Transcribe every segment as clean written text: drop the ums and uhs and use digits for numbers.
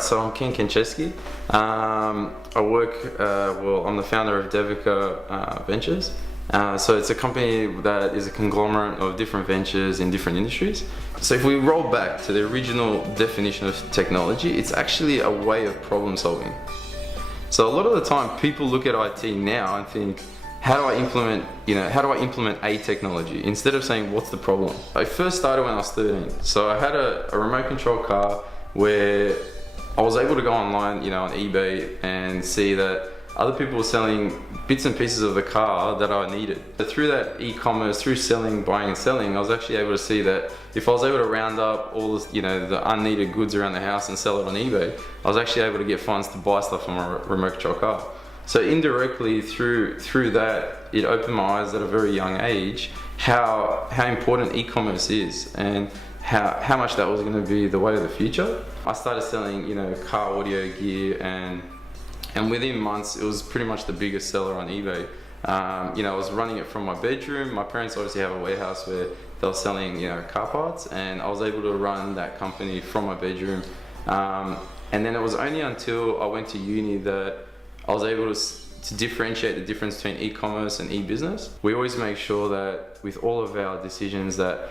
So I'm Kencevski. I work, I'm the founder of Devika Ventures. So it's a company that is a conglomerate of different ventures in different industries. So if we roll back to the original definition of technology, it's actually a way of problem solving. So a lot of the time people look at IT now and think, how do I implement a technology? Instead of saying, what's the problem? I first started when I was 13. So I had a remote control car where I was able to go online, on eBay and see that other people were selling bits and pieces of the car that I needed. But through that e-commerce, through buying and selling, I was actually able to see that if I was able to round up all this, the unneeded goods around the house and sell it on eBay, I was actually able to get funds to buy stuff from a remote control car. So indirectly through that, it opened my eyes at a very young age how important e-commerce is and how much that was going to be the way of the future. I started selling, car audio gear, and within months it was pretty much the biggest seller on eBay. I was running it from my bedroom. My parents obviously have a warehouse where they were selling, car parts, and I was able to run that company from my bedroom. And then it was only until I went to uni that I was able to differentiate the difference between e-commerce and e-business. We always make sure that with all of our decisions that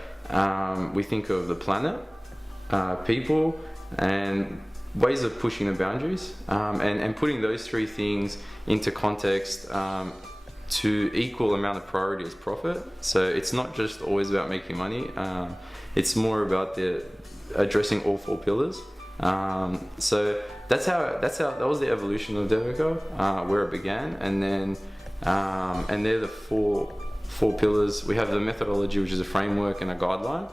we think of the planet, people, and ways of pushing the boundaries, and putting those three things into context to equal amount of priority as profit. So it's not just always about making money, it's more about addressing all four pillars. So that was the evolution of Devika, where it began, and then and they're the four pillars. We have the methodology, which is a framework and a guideline,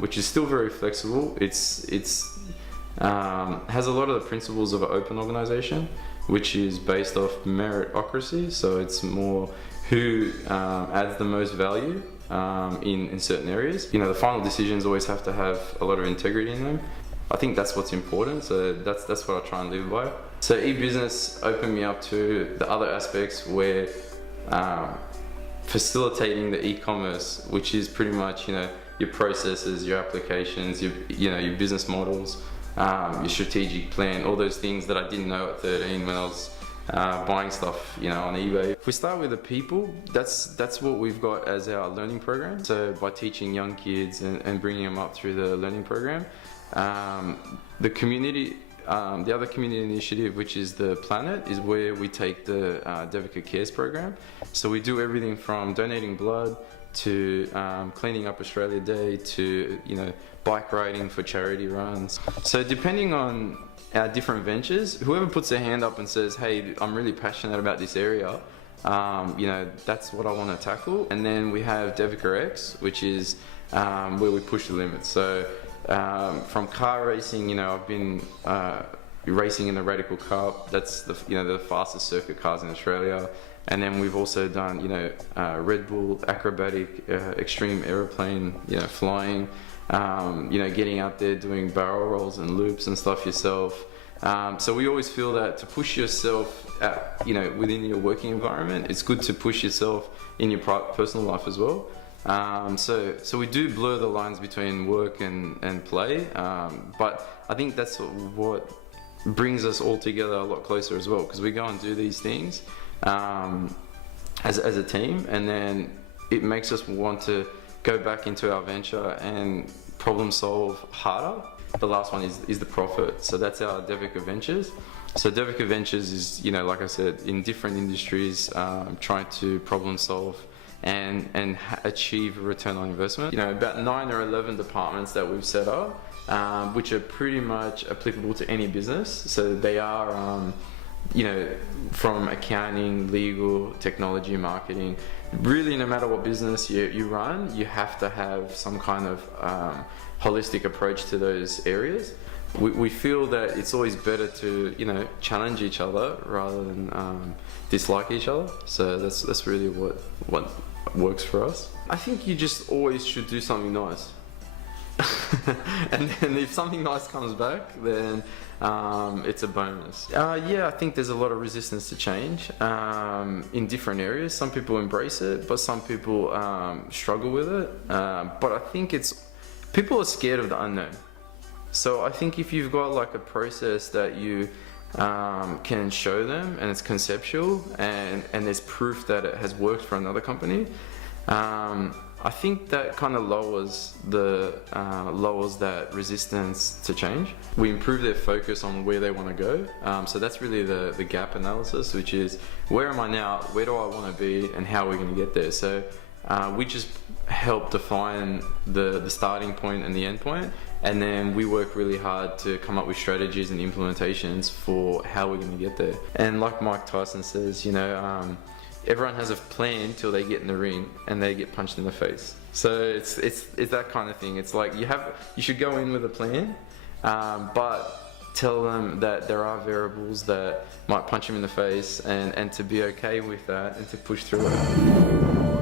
which is still very flexible. It's has a lot of the principles of an open organization, which is based off meritocracy. So it's more who adds the most value in certain areas. The final decisions always have to have a lot of integrity in them. I think that's what's important, so that's what I try and live by. So e-business opened me up to the other aspects where facilitating the e-commerce, which is pretty much your processes, your applications, your business models, your strategic plan, all those things that I didn't know at 13 when I was buying stuff on eBay. If we start with the people, that's what we've got as our learning program. So by teaching young kids and bringing them up through the learning program, the community, the other community initiative, which is the Planet, is where we take the Devika Cares program. So we do everything from donating blood to cleaning up Australia Day to bike riding for charity runs. So depending on our different ventures, whoever puts their hand up and says, hey, I'm really passionate about this area, that's what I want to tackle. And then we have Devika X, which is where we push the limits. So from car racing, I've been racing in the Radical Cup. That's the fastest circuit cars in Australia. And then we've also done Red Bull acrobatic extreme aeroplane flying, getting out there doing barrel rolls and loops and stuff yourself. So we always feel that to push yourself within your working environment, it's good to push yourself in your personal life as well. So we do blur the lines between work and play, but I think that's what brings us all together a lot closer as well, because we go and do these things as a team, and then it makes us want to go back into our venture and problem solve harder. The last one is the profit. So that's our Devika Ventures. So Devika Ventures is, like I said, in different industries, trying to problem solve and achieve a return on investment. About 9 or 11 departments that we've set up, which are pretty much applicable to any business. So they are, from accounting, legal, technology, marketing. Really, no matter what business you run, you have to have some kind of holistic approach to those areas. We feel that it's always better to challenge each other rather than dislike each other. So that's really what works for us. I think you just always should do something nice. And then if something nice comes back, then it's a bonus. I think there's a lot of resistance to change in different areas. Some people embrace it, but some people struggle with it. But I think people are scared of the unknown. So I think if you've got like a process that you can show them and it's conceptual and there's proof that it has worked for another company, I think that kind of lowers that resistance to change. We improve their focus on where they want to go. So that's really the gap analysis, which is where am I now, where do I want to be, and how are we going to get there. So we just help define the starting point and the end point, and then we work really hard to come up with strategies and implementations for how we're going to get there. And like Mike Tyson says, you know, everyone has a plan till they get in the ring and they get punched in the face. So it's that kind of thing. It's like you should go in with a plan, but tell them that there are variables that might punch them in the face, and to be okay with that and to push through it.